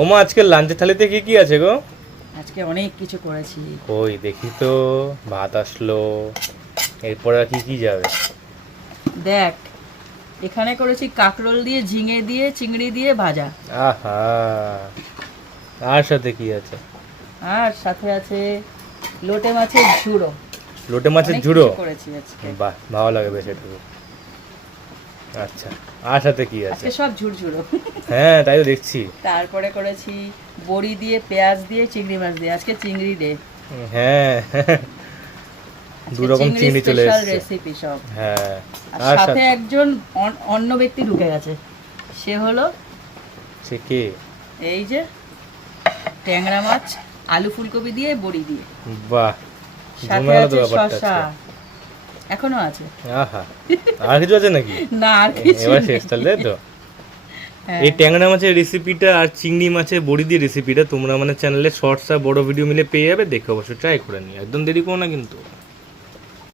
ওমা আজকে লাঞ্চের থালিতে কি কি আছে গো? আজকে অনেক কিছু করেছি। ওই দেখি তো, ভাত আসলো, এরপর আর কি কি যাবে? দেখ, এখানে করেছি কাঁকরোল দিয়ে, ঝিঙে দিয়ে, চিংড়ি দিয়ে ভাজা। আহা, আর সাথে কি আছে? আর সাথে আছে লোটে মাছের ঝুড়ো। লোটে মাছের অনেক ঝুড়ো? কিছু করেছি আজকে। বাহ, ভালো লাগে বেশ এটুকু। আচ্ছা, আর সাথে কি আছে? আজকে সব ঝুরঝুরো। হ্যাঁ তাই তো দেখছি। তারপরে করেছি বড়ি দিয়ে, পেঁয়াজ দিয়ে, চিংড়ি মাছ দিয়ে। আজকে চিংড়ি ডে। হ্যাঁ দু রকম চিংড়ি চলে স্পেশাল এসেছে। রেসিপি সব। হ্যাঁ, আর আর সাথে একজন অন্য ব্যক্তি ঢুকে গেছে। সে হলো সে কে? এই যে ট্যাংরা মাছ, আলু ফুলকপি দিয়ে, বড়ি দিয়ে। বাহ, সাথে জমে গেল তো আছে ব্যাপারটা শসা। আজকে। এখনো আছে। আহা, আর কিছু আছে নাকি? না, আর কিছু এবার নেই। শেষ তাহলে, তাই তো? হ্যাঁ। এই ট্যাংরা মাছের রেসিপিটা আর চিংড়ি মাছের বড়ি দিয়ে রেসিপিটা তোমরা মানে চ্যানেলে শর্টস আর বড় ভিডিও মিলে পেয়ে যাবে, দেখে অবশ্যই ট্রাই করে নিও, একদম দেরি করো না কিন্তু।